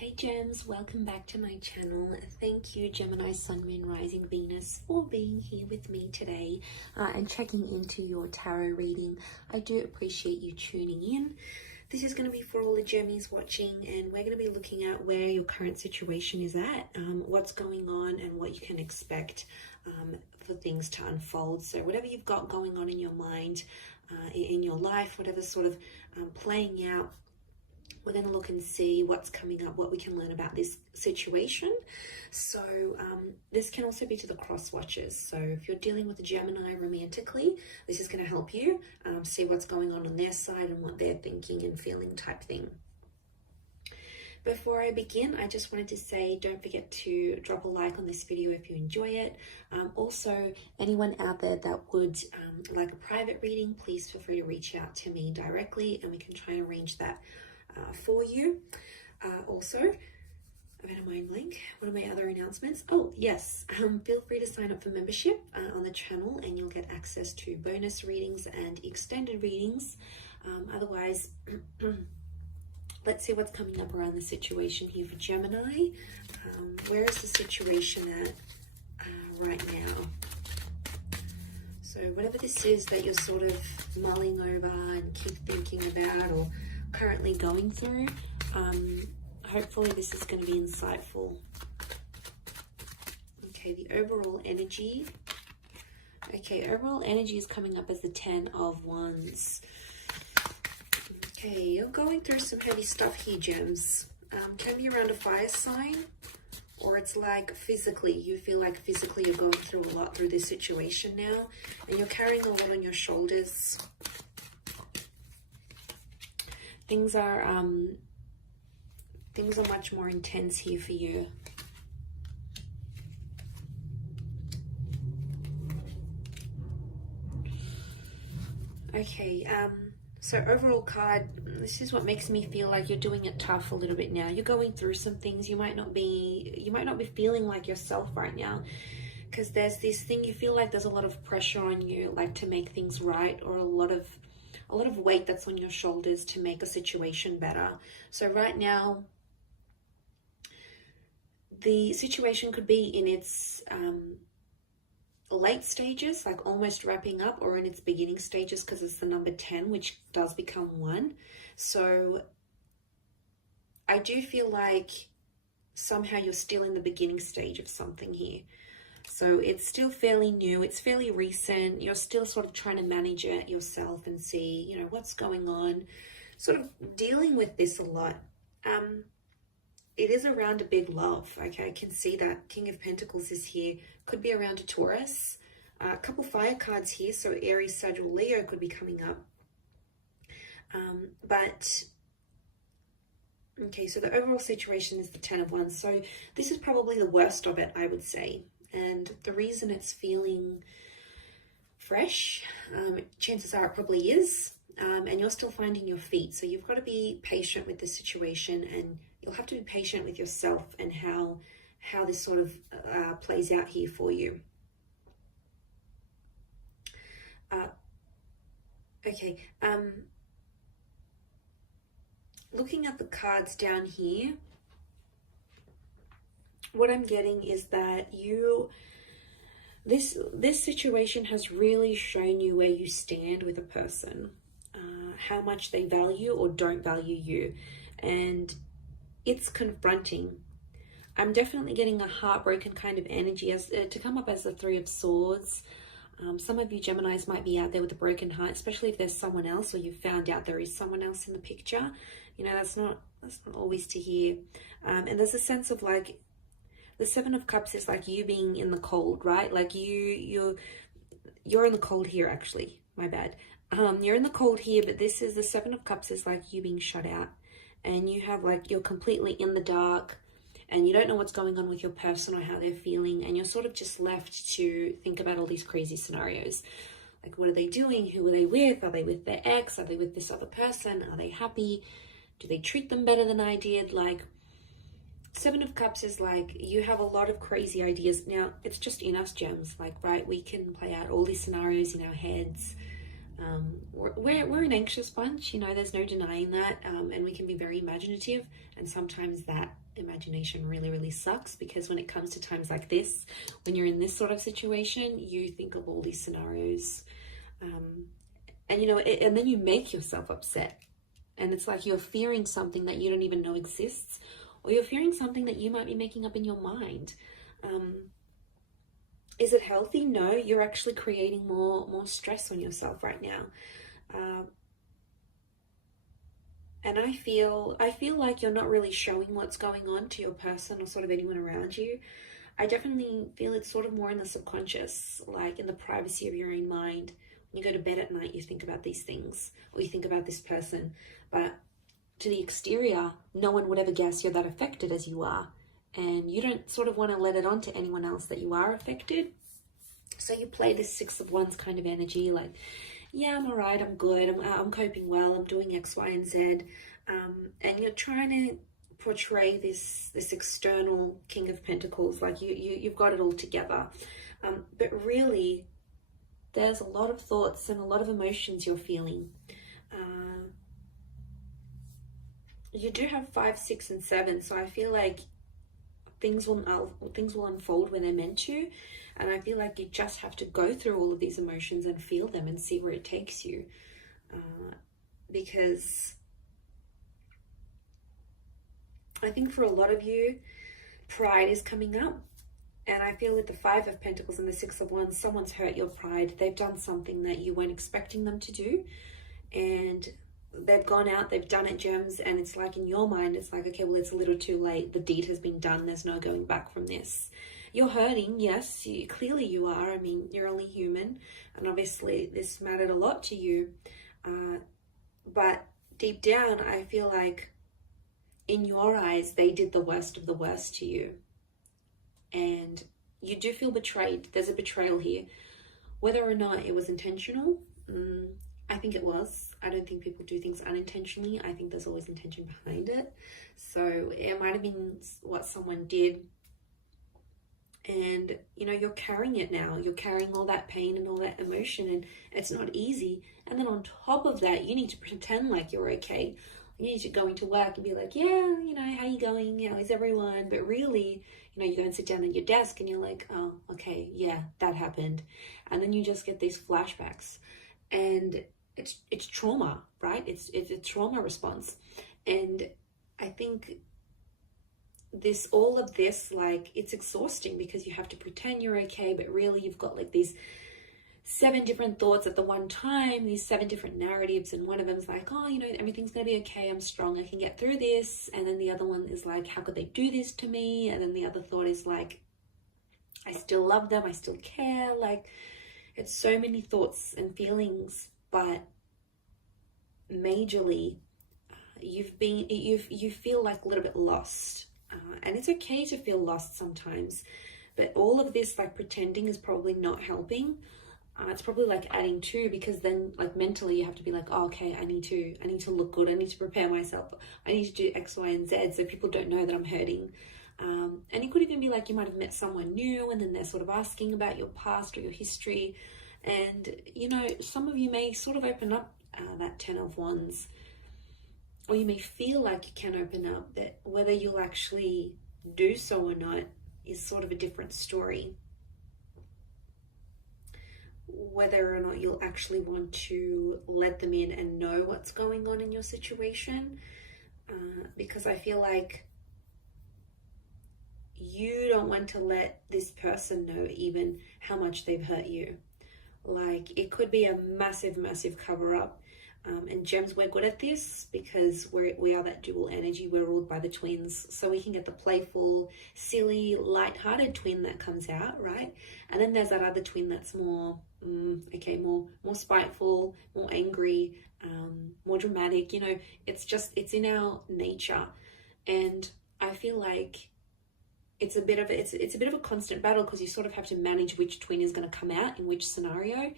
Hey gems, welcome back to my channel. Thank you Gemini, Sun, Moon, Rising, Venus for being here with me today and checking into your tarot reading. I do appreciate you tuning in. This is going to be for all the Gemmies watching, and we're going to be looking at where your current situation is at, what's going on and what you can expect for things to unfold. So whatever you've got going on in your mind, in your life, whatever's sort of playing out, we're going to look and see what's coming up, what we can learn about this situation. So this can also be to the cross watchers. So if you're dealing with a Gemini romantically, this is going to help you see what's going on their side and what they're thinking and feeling type thing. Before I begin, I just wanted to say, don't forget to drop a like on this video if you enjoy it. Also, anyone out there that would like a private reading, please feel free to reach out to me directly and we can try and arrange that for you. Also, I've had a mind blank. What are my other announcements? Oh yes, feel free to sign up for membership on the channel and you'll get access to bonus readings and extended readings. Otherwise, let's see what's coming up around the situation here for Gemini. Where is the situation at right now? So whatever this is that you're sort of mulling over and keep thinking about or currently going through, hopefully this is going to be insightful. Okay, the overall energy. Okay, overall energy is coming up as the 10 of Wands. Okay, you're going through some heavy stuff here, gems. Can be around a fire sign, or it's like physically, you feel like physically you're going through a lot through this situation now, and you're carrying a lot on your shoulders. Things are much more intense here for you. Okay, so overall card, this is what makes me feel like you're doing it tough a little bit now. You're going through some things. You might not be feeling like yourself right now, because there's this thing, you feel like there's a lot of pressure on you, like to make things right, or a lot of weight that's on your shoulders to make a situation better. So right now, the situation could be in its late stages, like almost wrapping up, or in its beginning stages, because it's the number 10, which does become 1. So I do feel like somehow you're still in the beginning stage of something here. So it's still fairly new, it's fairly recent, you're still sort of trying to manage it yourself and see, you know, what's going on, sort of dealing with this a lot. It is around a big love, okay, I can see that. King of Pentacles is here, could be around a Taurus. A couple fire cards here, so Aries, Sagittarius, Leo could be coming up. Okay, so the overall situation is the 10 of Wands, so this is probably the worst of it, I would say. And the reason it's feeling fresh, chances are it probably is, and you're still finding your feet. So you've got to be patient with the situation, and you'll have to be patient with yourself and how this sort of plays out here for you. Okay, looking at the cards down here, what I'm getting is that this situation has really shown you where you stand with a person, how much they value or don't value you, and it's confronting. I'm definitely getting a heartbroken kind of energy as to come up as the 3 of Swords. Some of you Geminis might be out there with a broken heart, especially if there's someone else, or you found out there is someone else in the picture. You know, that's not always to hear. And there's a sense of like, the 7 of Cups is like you being in the cold, right? Like you're in the cold here, actually. My bad. You're in the cold here, but this is the 7 of Cups is like you being shut out, and you have like, you're completely in the dark, and you don't know what's going on with your person or how they're feeling, and you're sort of just left to think about all these crazy scenarios. Like, what are they doing? Who are they with? Are they with their ex? Are they with this other person? Are they happy? Do they treat them better than I did? Like, 7 of Cups is like, you have a lot of crazy ideas. Now, it's just in us, gems, like, right, we can play out all these scenarios in our heads. We're an anxious bunch, you know, there's no denying that, and we can be very imaginative, and sometimes that imagination really sucks, because when it comes to times like this, when you're in this sort of situation, you think of all these scenarios, and you know, and then you make yourself upset, and it's like you're fearing something that you don't even know exists, or you're fearing something that you might be making up in your mind. Is it healthy? No, you're actually creating more stress on yourself right now. And I feel like you're not really showing what's going on to your person or sort of anyone around you. I definitely feel it's sort of more in the subconscious, like in the privacy of your own mind. When you go to bed at night, you think about these things, or you think about this person. But to the exterior, no one would ever guess you're that affected as you are. And you don't sort of want to let it on to anyone else that you are affected. So you play this 6 of Wands kind of energy, like, yeah, I'm all right, I'm good, I'm coping well, I'm doing X, Y, and Z. And you're trying to portray this external King of Pentacles, like you've got it all together. But really, there's a lot of thoughts and a lot of emotions you're feeling. You do have 5, 6, and 7, so I feel like things will unfold when they're meant to, and I feel like you just have to go through all of these emotions and feel them and see where it takes you, because I think for a lot of you, pride is coming up, and I feel with the 5 of Pentacles and the 6 of Wands, someone's hurt your pride. They've done something that you weren't expecting them to do, and they've gone out, they've done it, Gems, and it's like in your mind, it's like, okay, well, it's a little too late. The deed has been done. There's no going back from this. You're hurting, yes, clearly you are. I mean, you're only human, and obviously this mattered a lot to you. But deep down, I feel like in your eyes, they did the worst of the worst to you. And you do feel betrayed. There's a betrayal here. Whether or not it was intentional, I think it was. I don't think people do things unintentionally. I think there's always intention behind it. So it might have been what someone did. And, you know, you're carrying it now. You're carrying all that pain and all that emotion, and it's not easy. And then on top of that, you need to pretend like you're okay. You need to go into work and be like, yeah, you know, how you going? How is everyone? But really, you know, you go and sit down at your desk and you're like, oh, okay, yeah, that happened. And then you just get these flashbacks. And it's trauma, right? It's a trauma response. And I think all of this, like, it's exhausting because you have to pretend you're okay, but really you've got like these 7 different thoughts at the one time, these 7 different narratives, and one of them is like, oh, you know, everything's gonna be okay, I'm strong, I can get through this. And then the other one is like, how could they do this to me? And then the other thought is like, I still love them, I still care. Like, it's so many thoughts and feelings, but majorly you feel like a little bit lost, and it's okay to feel lost sometimes, but all of this like pretending is probably not helping. It's probably like adding to, because then like mentally you have to be like, oh, okay, I need to look good, I need to prepare myself, I need to do X, Y, and Z so people don't know that I'm hurting. And it could even be like you might have met someone new and then they're sort of asking about your past or your history, and you know, some of you may sort of open up that 10 of Wands, or you may feel like you can open up, but whether you'll actually do so or not is sort of a different story. Whether or not you'll actually want to let them in and know what's going on in your situation, because I feel like you don't want to let this person know even how much they've hurt you. Like, it could be a massive cover-up. And Gems, we're good at this because we are that dual energy. We're ruled by the twins, so we can get the playful, silly, light-hearted twin that comes out, right? And then there's that other twin that's more more spiteful, more angry, more dramatic. You know, it's in our nature, and I feel like it's a bit of a constant battle, because you sort of have to manage which twin is going to come out in which scenario.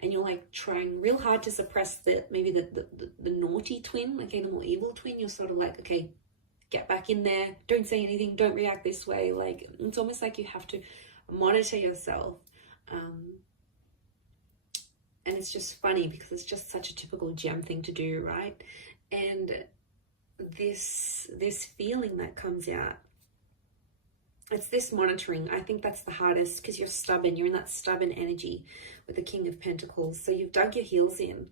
And you're like trying real hard to suppress the naughty twin, okay, the more evil twin. You're sort of like, okay, get back in there, don't say anything, don't react this way. Like, it's almost like you have to monitor yourself. And it's just funny because it's just such a typical gem thing to do, right? And this feeling that comes out, it's this monitoring. I think that's the hardest because you're stubborn. You're in that stubborn energy with the King of Pentacles. So you've dug your heels in,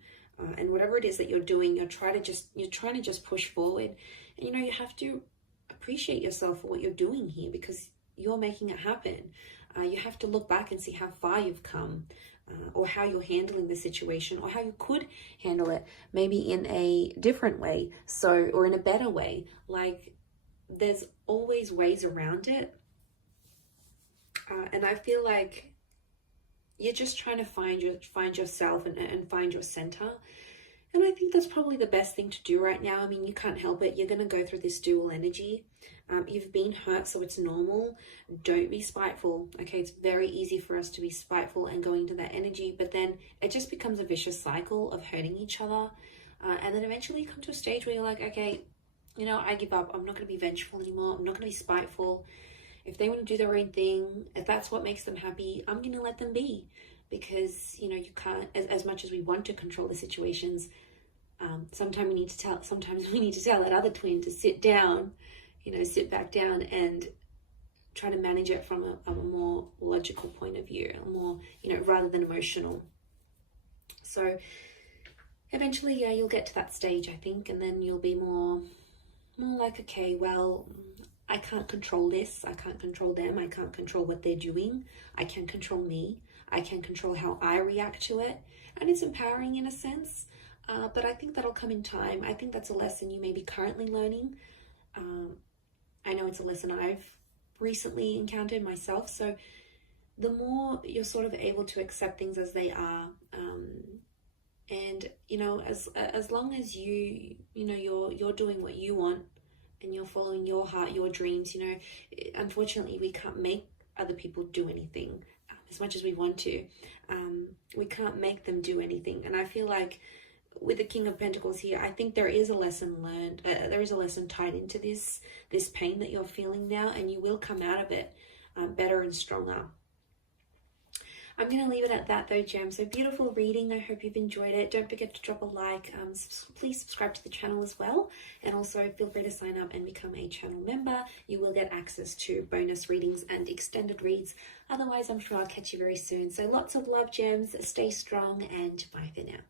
and whatever it is that you're doing, you're trying to just push forward. And you know, you have to appreciate yourself for what you're doing here because you're making it happen. You have to look back and see how far you've come, or how you're handling the situation, or how you could handle it maybe in a different way, or in a better way. Like, there's always ways around it. And I feel like you're just trying to find yourself and find your center. And I think that's probably the best thing to do right now. I mean, you can't help it. You're going to go through this dual energy. You've been hurt, so it's normal. Don't be spiteful. Okay, it's very easy for us to be spiteful and going into that energy, but then it just becomes a vicious cycle of hurting each other. And then eventually you come to a stage where you're like, okay, you know, I give up. I'm not going to be vengeful anymore. I'm not going to be spiteful. If they want to do their own thing, if that's what makes them happy, I'm going to let them be. Because, you know, you can't, as much as we want to control the situations, sometimes we need to tell that other twin to sit down, you know, sit back down and try to manage it from a more logical point of view, a more, you know, rather than emotional. So eventually, yeah, you'll get to that stage, I think, and then you'll be more like, okay, well, I can't control this. I can't control them. I can't control what they're doing. I can control me. I can control how I react to it. And it's empowering in a sense, but I think that'll come in time. I think that's a lesson you may be currently learning. I know it's a lesson I've recently encountered myself. So the more you're sort of able to accept things as they are, and, you know, as long as you're doing what you want and you're following your heart, your dreams, you know, unfortunately we can't make other people do anything. As much as we want to, we can't make them do anything. And I feel like with the King of Pentacles here, I think there is a lesson learned. There is a lesson tied into this pain that you're feeling now, and you will come out of it better and stronger. I'm going to leave it at that though, Gem. So beautiful reading. I hope you've enjoyed it. Don't forget to drop a like. Please subscribe to the channel as well. And also feel free to sign up and become a channel member. You will get access to bonus readings and extended reads. Otherwise, I'm sure I'll catch you very soon. So lots of love, Gems. Stay strong and bye for now.